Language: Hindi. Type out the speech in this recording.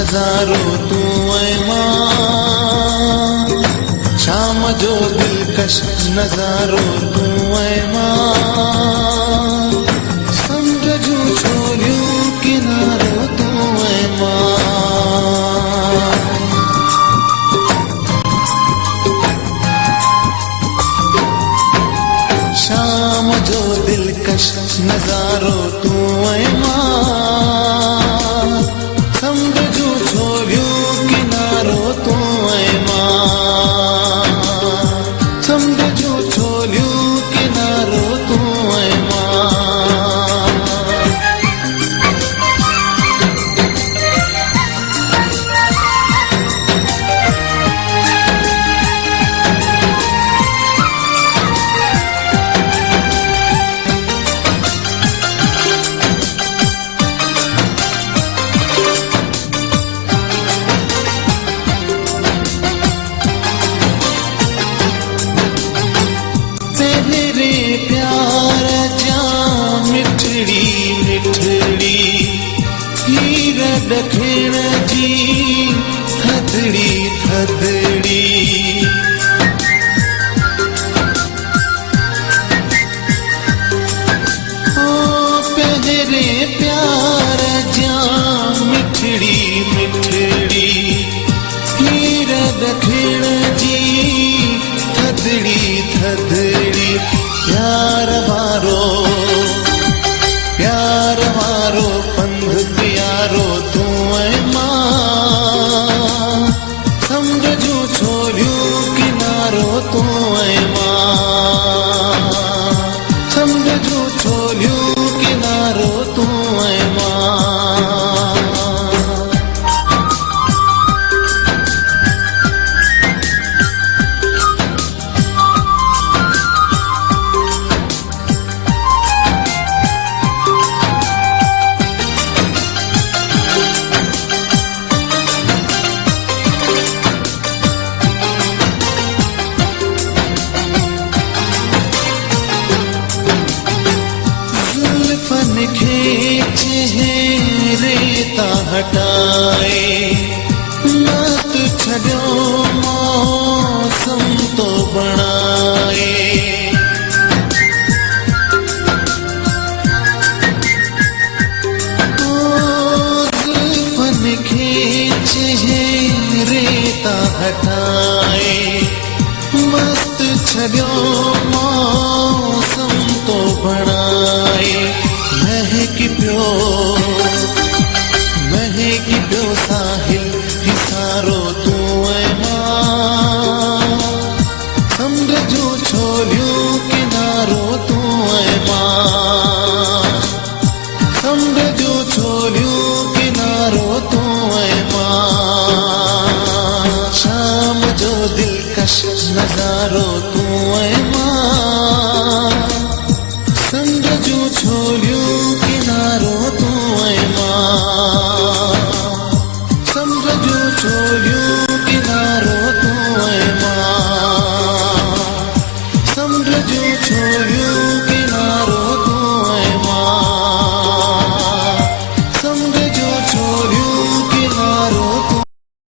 नजारो तू ऐ मां, शाम जो दिलकश नजारो तू ऐ मां, समुंड जूं छोलियूं किनारो तू ऐ मां। शाम जो दिलकश नजारो तू ऐ मां, समुंड जूं छोलियूं किनारो तू ऐ मां, समुंड जूं छोलियूं किनारो तू ऐ मां। तेरे प्यार जा मिठड़ी मिठड़ी, हीर ॾखिण जी थदड़ी थदड़ी। ओ तेरे प्यार जा मिठड़ी मिठड़ी, हीर ॾखिण जी थदड़ी थदड़ी। प्यार वारो पंध प्यारो तू ऐ मां, समुंड जूं छोलियूं किनारो तू ऐ मां, समुंड जूं छोलियूं किनारो तू ऐ मां। जुल्फन खे चेहरे ता हटाए, मस्त छॾियो मौसम तो बणाए। ओ जुल्फन खे चेहरे ता हटाए, मस्त छॾियो मौसम तो बणाए। महकी पियो साहिल हिसारो तू ऐ मां, समुंड जूं छोलियूं किनारो तू ऐ मां, समुंड जूं छोलियूं किनारो तू ऐ मां। शाम जो दिलकश नजारो तू